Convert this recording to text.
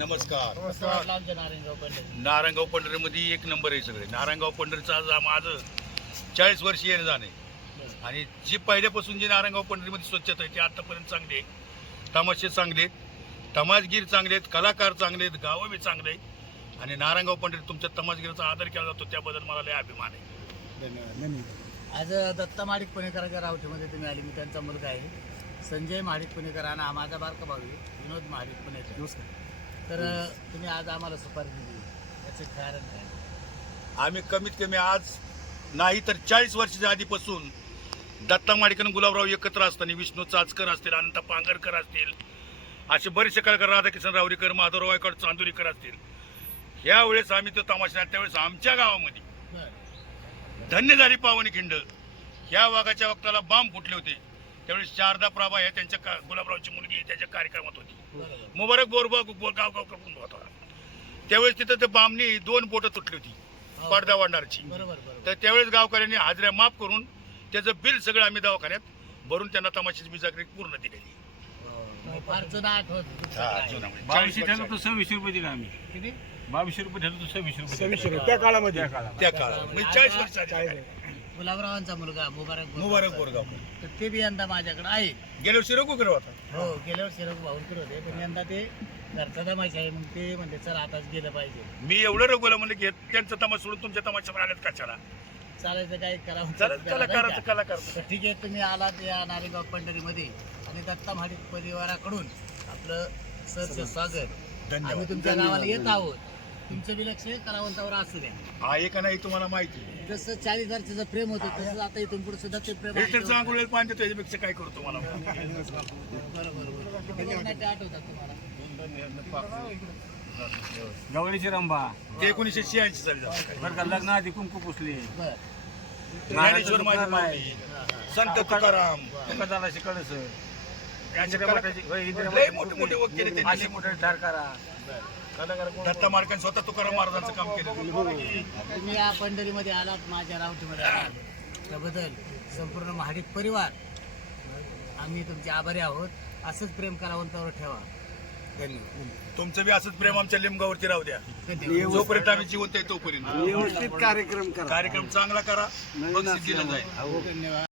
नमस्कार. नारायणगाव नारायणगाव पंढरीमध्ये एक नंबर आहे सगळे. नारायणगाव पंढरीचं आज माझं 40 वर्ष येणं जाणं आहे. आणि जी पहिल्यापासून जी नारायणगाव पंढरीमध्ये स्वच्छता आहे ती आतापर्यंत चांगली आहे. तमाशे चांगले आहेत, तमाशगीर चांगले आहेत, कलाकार चांगले आहेत, गावं बी चांगले आहेत. आणि नारायणगाव पंढरीत तुमच्या तमाशगीरचा आदर केला जातो, त्याबद्दल मला लय अभिमान आहे. आज दत्ता माडिक पुणेकरांच्या रावटीमध्ये तुम्ही आली. मी त्यांचा मुलगा आहे संजय महाडिक पुणेकर आणि माझा बारका भाऊ आहे विनोद महाडिक पुणेकर. तर तुम्ही आज आम्हाला सुपारी दिली, याचे कारण काय? आम्ही कमीत कमी आज नाही तर 40 वर्षाच्या आधीपासून दत्ता माडिक आणि गुलाबराव एकत्र असताना विष्णू चाचकर असतील, अनंत पांगरकर असतील, असे बरेचसे कलाकार, राधाकिशन रावरीकर, माधवराव वायकड चांदोरीकर असतील. यावेळेस आम्ही तो तमाशा, त्यावेळेस आमच्या गावामध्ये धन्य झाली पावनी खिंड. ह्या वाघाच्या वक्ताला बांब फुटले होते. त्यावेळेस शारदा प्रभा ह्या त्यांच्या गुलाबरावची मुलगी त्याच्या कार्यक्रमात होती. मुबारक गाव होता. त्यावेळेस तिथं ते बामनी 2 बोटं तुटली होती पडदा वाढणारची. तर त्यावेळेस गावकऱ्यांनी हाजऱ्या माफ करून त्याचं बिल सगळं आम्ही दवाखान्यात भरून त्यांना तमाशाची बिजाकरी पूर्ण दिलेली. फार जुना आठवत. 2200 ठरलं तर 2600 रुपये दिले आम्ही. किती? 2200 रुपये ठरलं तर 2600 रुपये त्या काळामध्ये त्या काळात म्हणजे 40 वर्ष गुलाबरावांचा मुलगा मुबारक बोरगाव. तर ते बी यंदा माझ्याकडे आहे. गेल्या वर्षी रोग होता. हो, गेल्या वर्षी भाऊनकर होते, पण यंदा ते घरचा तमाशा आहे. मग ते म्हणजे चल आताच गेलं पाहिजे. मी एवढं रगवलं म्हणजे की त्यांचं तमाशा सोडून तुमच्या तमाशावर आल्यात कशाला? चालायचं काय करावं. कलाकाराचं कलाकार. तर ठीक आहे, तुम्ही आलात या नारेगाव पंढरीमध्ये आणि दत्ता महाडिक परिवाराकडून आपलं सहर्ष स्वागत. आम्ही तुमच्या गावाला येत आहोत. तुमचं बी लक्ष कलावंतावर असू द्या. आहे का नाही तुम्हाला माहिती. जसं 40 वर्षाचं प्रेम होतं तसं आता इथून पुढे सुद्धा ते प्रेम हेक्टरचं आंघोळीला पाणी देतो, याच्यापेक्षा काय करू तुम्हाला? बरोबर. किती नाट्य आठवतात तुम्हाला? गवळीची रंभा ते 1986 साली झालं. बरं का, लग्न आधी कुंकू पुसली. बरं. ज्ञानेश्वर माझी माऊली, संत तुकाराम, तुकादाला शिकवलं लय मोठे वकील आहेत त्यांनी. मोठे ठार करा. दत्ता मार्कांनी स्वतः तुकाराम महाराजांचं काम केलं. तुम्ही या पंढरीमध्ये आलात, माझ्या रावटीमध्ये आलात, त्याबद्दल संपूर्ण महाडिक परिवार आम्ही तुमचे आभारी आहोत. असंच प्रेम कलावंतावर ठेवा. धन्यवाद. तुमचं बी असंच प्रेम आमच्या लिंबावरती राहू द्या. जोपर्यंत आम्ही जिवंत आहे तोपर्यंत व्यवस्थित कार्यक्रम करा. कार्यक्रम चांगला करा, बक्षीस दिलं जाईल. धन्यवाद.